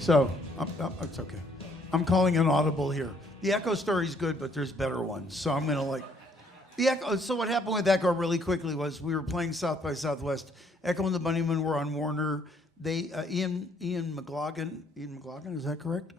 So, it's okay. I'm calling an audible here. The Echo story's good, but there's better ones. So I'm gonna the Echo. So what happened with Echo really quickly was we were playing South by Southwest. Echo and the Bunnymen were on Warner. They Ian McLaughlin, is that correct?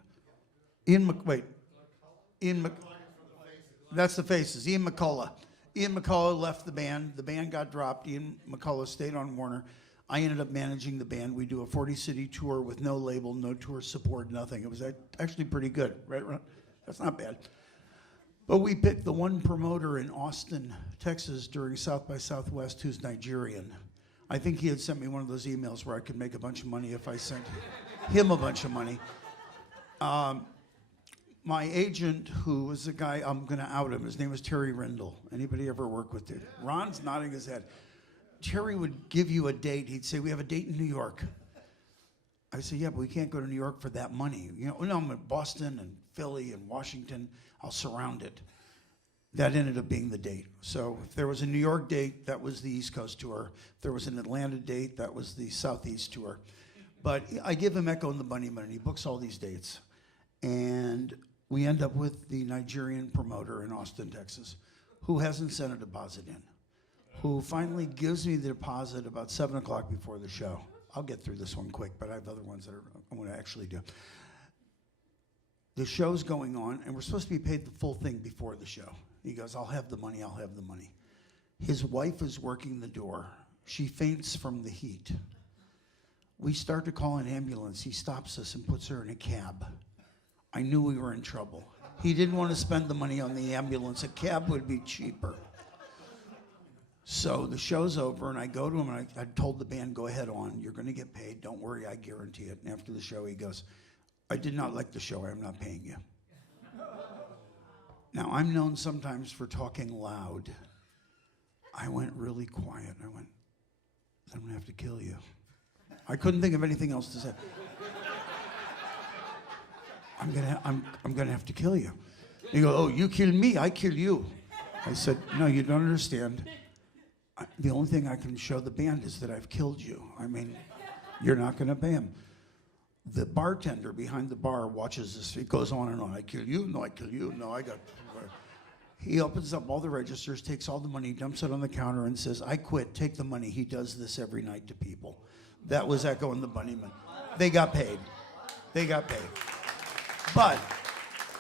That's the Faces. Ian McCullough. Ian McCullough left the band. The band got dropped. Ian McCullough stayed on Warner. I ended up managing the band. We do a 40-city tour with no label, no tour support, nothing. It was actually pretty good, right? That's not bad. But we picked the one promoter in Austin, Texas during South by Southwest who's Nigerian. I think he had sent me one of those emails where I could make a bunch of money if I sent him a bunch of money. My agent, who was the guy, I'm gonna out him, his name was Terry Rindle. Anybody ever work with him? Ron's nodding his head. Terry would give you a date. He'd say, we have a date in New York. I said, yeah, but we can't go to New York for that money. You know, no, I'm in Boston and Philly and Washington. I'll surround it. That ended up being the date. So if there was a New York date, that was the East Coast tour. If there was an Atlanta date, that was the Southeast tour. But I give him Echo and the Bunnymen, and he books all these dates. And we end up with the Nigerian promoter in Austin, Texas, who hasn't sent a deposit in, who finally gives me the deposit about 7 o'clock before the show. I'll get through this one quick, but I have other ones that I want to actually do. The show's going on, and we're supposed to be paid the full thing before the show. He goes, I'll have the money, I'll have the money. His wife is working the door. She faints from the heat. We start to call an ambulance. He stops us and puts her in a cab. I knew we were in trouble. He didn't want to spend the money on the ambulance. A cab would be cheaper. So the show's over, and I go to him, and I told the band, go ahead on. You're going to get paid. Don't worry, I guarantee it. And after the show, he goes, I did not like the show. I am not paying you. Now, I'm known sometimes for talking loud. I went really quiet. I went, I'm going to have to kill you. I couldn't think of anything else to say. I'm gonna have to kill you. He goes, oh, you kill me, I kill you. I said, no, you don't understand. The only thing I can show the band is that I've killed you. I mean, you're not gonna pay him. The bartender behind the bar watches this. It goes on and on. I kill you, no, I kill you, no, I got. He opens up all the registers, takes all the money, dumps it on the counter, and says, I quit, take the money. He does this every night to people. That was Echo and the Bunnymen. They got paid. They got paid. But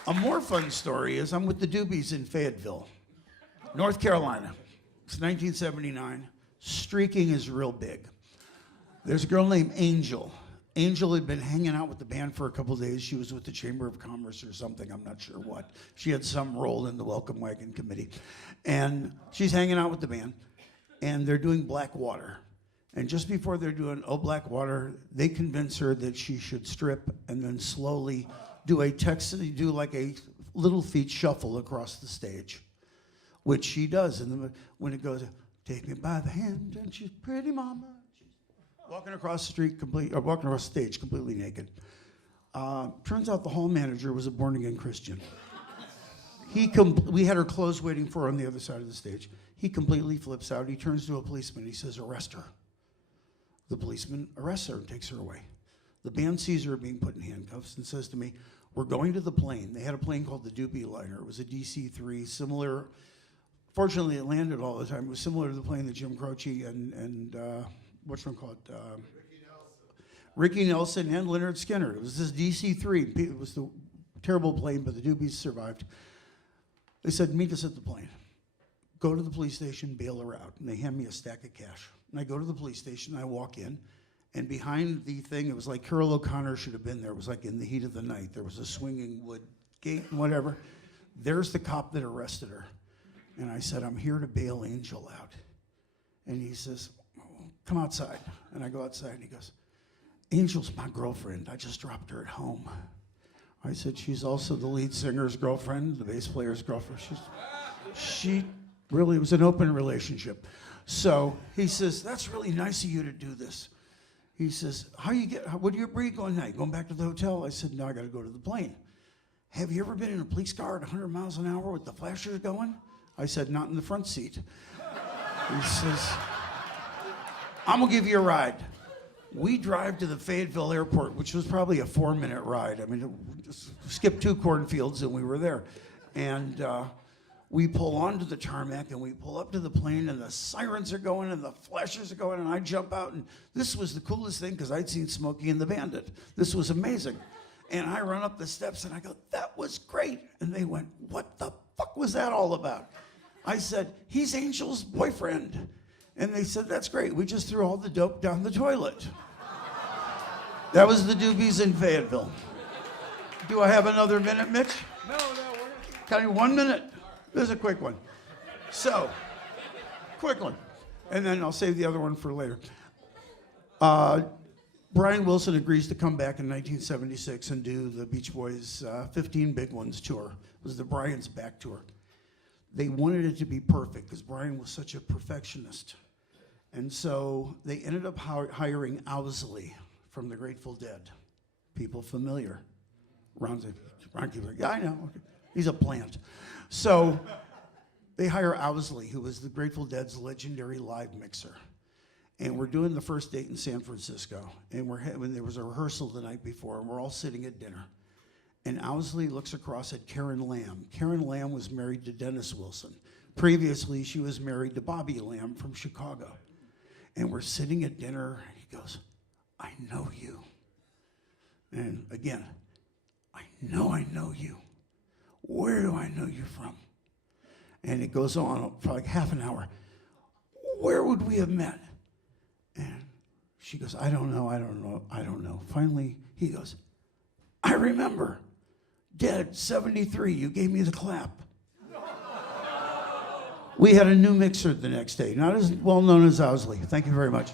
a more fun story is I'm with the Doobies in Fayetteville, North Carolina. It's 1979. Streaking is real big. There's a girl named Angel. Angel had been hanging out with the band for a couple of days. She was with the Chamber of Commerce or something, I'm not sure what. She had some role in the Welcome Wagon Committee. And she's hanging out with the band, and they're doing Black Water. And just before they're doing Black Water, they convince her that she should strip and then slowly do like a little feet shuffle across the stage, which she does. And when it goes, take me by the hand, and she's pretty mama. She's walking across the street walking across the stage completely naked. Turns out the hall manager was a born-again Christian. We had her clothes waiting for her on the other side of the stage. He completely flips out. He turns to a policeman. He says, arrest her. The policeman arrests her and takes her away. The band sees her being put in handcuffs and says to me, we're going to the plane. They had a plane called the Doobie liner. It was a DC-3, similar. Fortunately, it landed all the time. It was similar to the plane that Jim Croce and what's one called? Ricky Nelson and Leonard Skinner. It was this DC-3. It was the terrible plane, but the Doobies survived. They said, meet us at the plane. Go to the police station, bail her out. And they hand me a stack of cash. And I go to the police station, I walk in, and behind the thing, it was like Carol O'Connor should have been there. It was like in the heat of the night. There was a swinging wood gate and whatever. There's the cop that arrested her. And I said, I'm here to bail Angel out. And he says, come outside. And I go outside, and he goes, Angel's my girlfriend. I just dropped her at home. I said, she's also the lead singer's girlfriend, the bass player's girlfriend. She really, it was an open relationship. So he says, that's really nice of you to do this. He says, where are you going now? You going back to the hotel? I said, no, I got to go to the plane. Have you ever been in a police car at 100 miles an hour with the flashers going? I said, not in the front seat. He says, I'm going to give you a ride. We drive to the Fayetteville airport, which was probably a 4-minute ride. I mean, just skip 2 cornfields and we were there. And we pull onto the tarmac and we pull up to the plane and the sirens are going and the flashers are going and I jump out. And this was the coolest thing because I'd seen Smokey and the Bandit. This was amazing. And I run up the steps and I go, that was great. And they went, what the fuck was that all about? I said, he's Angel's boyfriend. And they said, that's great. We just threw all the dope down the toilet. That was the Doobies in Fayetteville. Do I have another minute, Mitch? No, we're Tell you 1 minute. This is a quick one. So, quick one. And then I'll save the other one for later. Brian Wilson agrees to come back in 1976 and do the Beach Boys 15 Big Ones tour. It was the Brian's Back tour. They wanted it to be perfect because Brian was such a perfectionist. And so they ended up hiring Owsley from the Grateful Dead. People familiar. Ron Keeler. Yeah, I know. He's a plant. So they hire Owsley, who was the Grateful Dead's legendary live mixer. And we're doing the first date in San Francisco. And when there was a rehearsal the night before, and we're all sitting at dinner. And Owsley looks across at Karen Lamb. Karen Lamb was married to Dennis Wilson. Previously, she was married to Bobby Lamb from Chicago. And we're sitting at dinner. He goes, I know you. And again, I know you. Where do I know you from? And it goes on for like half an hour. Where would we have met? And she goes, I don't know. Finally, he goes, I remember. Dead, 73, you gave me the clap. We had a new mixer the next day, not as well known as Owsley. Thank you very much.